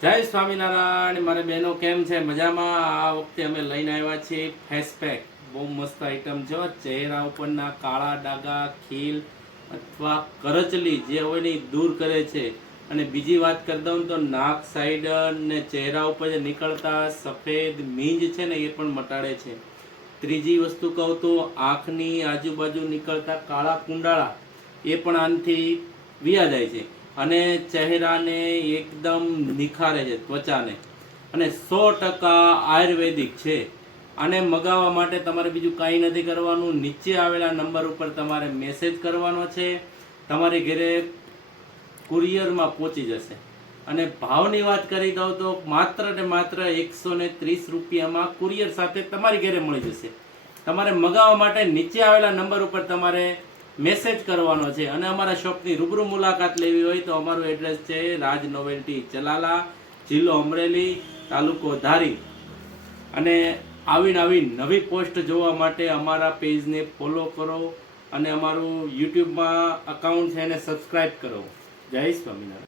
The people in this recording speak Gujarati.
જય સ્વામિનારાયણ મારે બહેનો કેમ છે મજામાં। આ વખતે અમે લઈને આવ્યા છીએ ફેસ પેક। બહુ મસ્ત આઈટમ છે। ચહેરા ઉપરના કાળા ડાઘા ખીલ અથવા કરચલી જે હોય ને એ દૂર કરે છે। અને બીજી વાત કરી દઉં તો નાક સાઈડ ને ચહેરા ઉપર જે નીકળતા સફેદ મીંજ છે ને એ પણ મટાડે છે। ત્રીજી વસ્તુ કહું તો આંખની આજુબાજુ નીકળતા કાળા કુંડાળા એ પણ આનાથી વિયા જાય છે। અને ચહેરાને એકદમ નિખારે છે ત્વચાને। અને 100% આયુર્વેદિક છે। આને મગાવવા માટે તમારે બીજું કાંઈ નથી કરવાનું। નીચે આવેલા નંબર ઉપર તમારે મેસેજ કરવાનો છે, તમારી ઘરે કુરિયરમાં પહોંચી જશે। અને ભાવની વાત કરી દઉં તો માત્ર ને માત્ર 130 રૂપિયામાં કુરિયર સાથે તમારી ઘરે મળી જશે। તમારે મગાવવા માટે નીચે આવેલા નંબર ઉપર તમારે મેસેજ કરવાનો છે। અને અમારા શોપની રૂબરૂ મુલાકાત લેવી હોય તો અમારું એડ્રેસ છે રાજ નોવેલ્ટી ચલાલા, જિલ્લો અમરેલી, તાલુકો ધારી। અને આવી નવી પોસ્ટ જોવા માટે અમારા પેજને ફોલો કરો અને અમારું યુટ્યુબમાં અકાઉન્ટ છે એને સબસ્ક્રાઈબ કરો। જય સ્વામિનારાયણ।